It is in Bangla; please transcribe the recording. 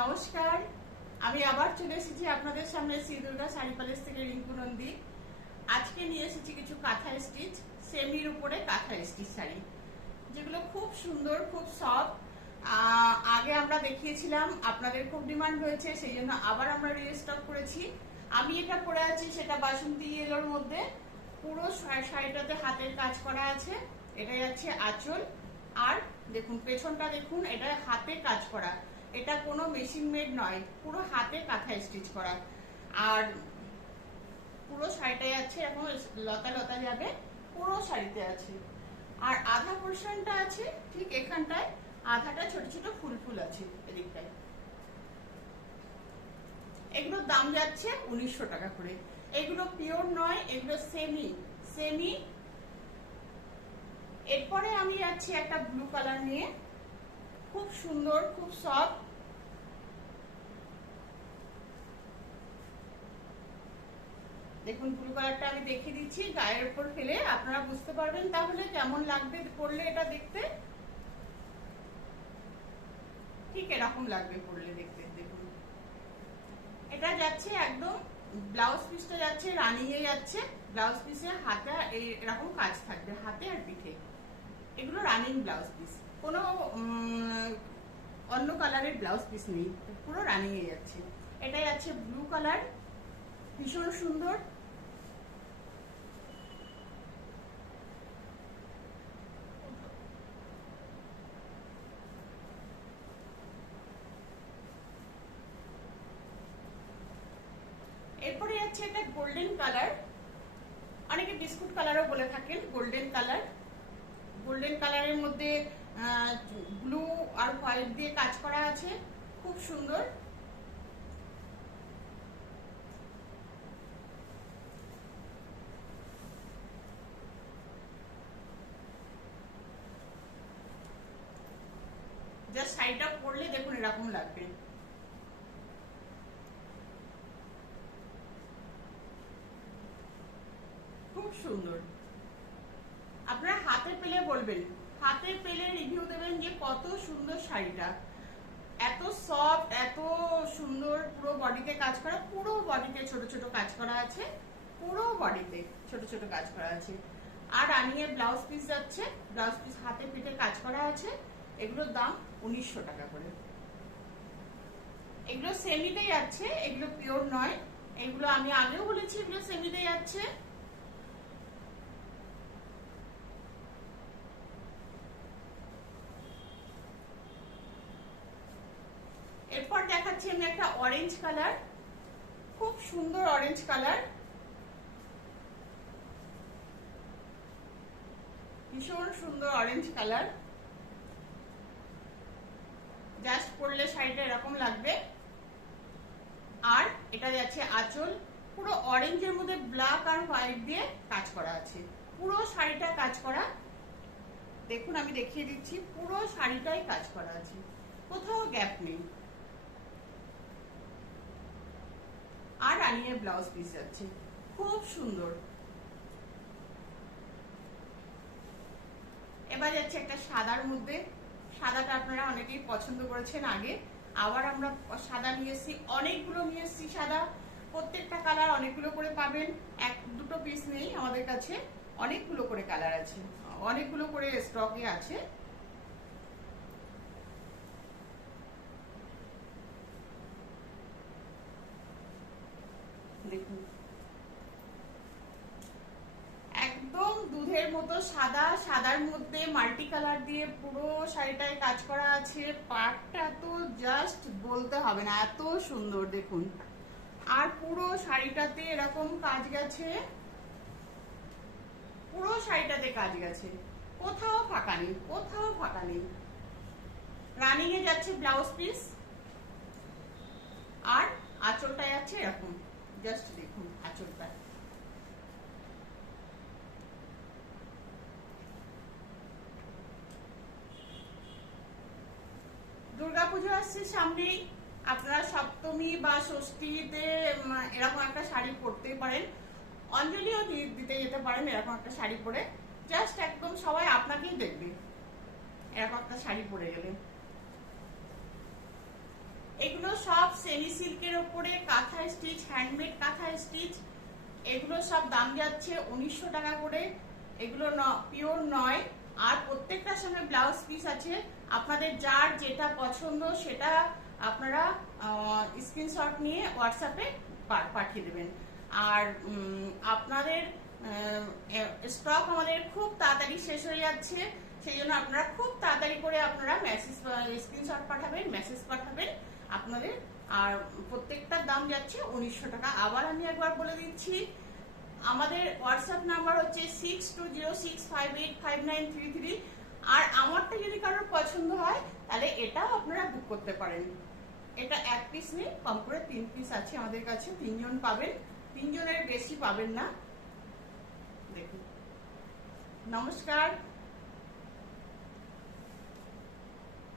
নমস্কার, আমি আবার চলে এসেছি আপনাদের সামনে শ্রী দুর্গা শাড়ি প্যালেস থেকে রিঙ্কু নন্দী। আজকে নিয়ে এসেছি কিছু কাঁথা স্টিচ, সেমির উপরে কাঁথা স্টিচ শাড়ি, যেগুলো খুব সুন্দর, খুব সফট। আগে আমরা দেখিয়েছিলাম, আপনাদের খুব ডিমান্ড হয়েছে, সেই জন্য আবার আমরা রিস্টক করেছি। আমি এটা পরে আছি, সেটা বাসন্তী ইয়েলোর মধ্যে। পুরো শাড়িটাতে হাতের কাজ করা আছে। এটা যাচ্ছে আঁচল, আর দেখুন পেছনটা দেখুন, এটা হাতে কাজ করা, এটা কোনো মেশিন মেড নয়, পুরো হাতে কাঁথা স্টিচ করা। আর পুরো শাড়িটাই আছে, এখন লতা লতা যাবে, পুরো শাড়িতে আছে। আর আধা পোর্শনটা আছে ঠিক এখানটায়, আধাটা ছোট ছোট ফুল ফুল আছে এদিকটায়। এগুলোর দাম যাচ্ছে 1900 টাকা করে। এগুলো পিওর নয়, এগুলো সেমি সেমি। এরপরে আমি যাচ্ছি একটা ব্লু কালার নিয়ে, খুব সুন্দর, খুব সফট। দেখুন ব্লু কালারটা আমি দেখিয়ে দিচ্ছি, গায়ের উপর ফেলে আপনারা বুঝতে পারবেন তাহলে কেমন লাগবে পরলে। এটা দেখতে ঠিক এরকম লাগবে পরলে দেখতে। দেখুন এটা যাচ্ছে একদম, ব্লাউজ পিসটা যাচ্ছে রানিং এ যাচ্ছে। ব্লাউজ পিসে হাতে এরকম কাজ থাকবে, হাতে আর পিঠে। এগুলো রানিং ব্লাউজ পিস, কোনো অন্য কালারের ব্লাউজ পিস নেই, পুরো রানিং এ যাচ্ছে। এটা যাচ্ছে ব্লু কালার, ভীষণ সুন্দর। এরপরে যাচ্ছে একটা গোল্ডেন কালার, অনেকে বিস্কুট কালারও বলে থাকেন। গোল্ডেন কালার, গোল্ডেন কালারের মধ্যে ব্লু আর হোয়াইট দিয়ে কাজ করা আছে, খুব সুন্দর। জাস্ট শাড়িটা পরলে দেখুন এরকম লাগবে। খুব সুন্দর। আপনারা হাতে পেলে বলবেন, হাতে পেলে রিভিউ দেবেন যে কত সুন্দর শাড়িটা, এত সফট, এত সুন্দর। পুরো বডিতে কাজ করা, পুরো বডিতে ছোট ছোট কাজ করা আছে, পুরো বডিতে ছোট ছোট কাজ করা আছে। আর রানিয়ে ব্লাউজ পিস যাচ্ছে, ব্লাউজ পিস হাতে পিঠে কাজ করা আছে। এগুলোর দাম 1900 টাকা করে। এগুলো সেমিতে যাচ্ছে, এগুলো পিওর নয়। এগুলো আমি আগেও বলেছি, এগুলো সেমিতে যাচ্ছে। এরপর দেখাচ্ছি আমি একটা অরেঞ্জ কালার, খুব সুন্দর অরেঞ্জ কালার, ভীষণ সুন্দর অরেঞ্জ কালার। জাস্ট পরলে শাড়িটা এরকম লাগবে। আর এটা যাচ্ছে আঁচল, পুরো অরেঞ্জের মধ্যে ব্ল্যাক আর হোয়াইট দিয়ে কাজ করা আছে, পুরো শাড়িটা কাজ করা। দেখুন আমি দেখিয়ে দিচ্ছি, পুরো শাড়িটাই কাজ করা আছে, কোথাও গ্যাপ নেই। আর রানিয়ে ব্লাউজ পিস যাচ্ছে, খুব সুন্দর। এবার যাচ্ছে একটা সাদার মধ্যে, সাদাটা আপনারা অনেকেই পছন্দ করেছেন আগে, আবার আমরা সাদা নিয়ে এসেছি, অনেকগুলো নিয়ে এসেছি সাদা। প্রত্যেকটা কালার অনেকগুলো করে পাবেন, এক দুটো পিস নেই আমাদের কাছে, অনেকগুলো করে কালার আছে, অনেকগুলো করে স্টকে আছে। দেখুন একদম দুধের মতো সাদা, সাদার মধ্যে মাল্টি কালার দিয়ে পুরো শাড়িটায় কাজ করা আছে। পাটটা তো জাস্ট বলতে হবে না, এত সুন্দর দেখুন। আর পুরো শাড়িটাতে এরকম কাজ গেছে, পুরো শাড়িটাতে কাজ গেছে, কোথাও ফাঁকা নেই, কোথাও ফাঁকা নেই। রানিং এ যাচ্ছে ব্লাউজ পিস, আর আঁচলটা যাচ্ছে এরকম। জাস্ট দেখুন আঁচলটা, দুর্গাপুজো আসছে সামনেই, আপনারা সপ্তমী বা ষষ্ঠীতে এরকম একটা শাড়ি পরতে পারেন, অঞ্জলিও দিতে যেতে পারেন এরকম একটা শাড়ি পরে। জাস্ট একদম সবাই আপনাকেই দেখবে এরকম একটা শাড়ি পরে গেলে। এগুলো সব সেমি সিল্কের ওপরে কাঁথা স্টিচ, হ্যান্ডমেড কাঁথা স্টিচ। এগুলো সব দাম যাচ্ছে 1900 টাকা করে। এগুলো পিওর নয়। আর প্রত্যেকটার সঙ্গে ব্লাউজ পিস আছে। আপনাদের যার যেটা পছন্দ সেটা আপনারা স্ক্রিনশট নিয়ে হোয়াটসঅ্যাপে পাঠিয়ে দেবেন। আর আপনাদের স্টক আমাদের খুব তাড়াতাড়ি শেষ হয়ে যাচ্ছে, সেই জন্য আপনারা খুব তাড়াতাড়ি করে আপনারা মেসেজ স্ক্রিনশট পাঠাবেন, মেসেজ পাঠাবেন আপনাদের। আর প্রত্যেকটার দাম যাচ্ছে 1900 টাকা। আবার আমি একবার বলে দিচ্ছি, আমাদের হোয়াটসঅ্যাপ নাম্বার হচ্ছে 6206585933। আর আমারটা যদি কারোর পছন্দ হয় তাহলে এটাও আপনারা বুক করতে পারেন। এটা এক পিস নেই, কম করে 3 পিস আছে আমাদের কাছে। 3 জন পাবেন, 3 জনের বেশি পাবেন না। দেখুন, নমস্কার।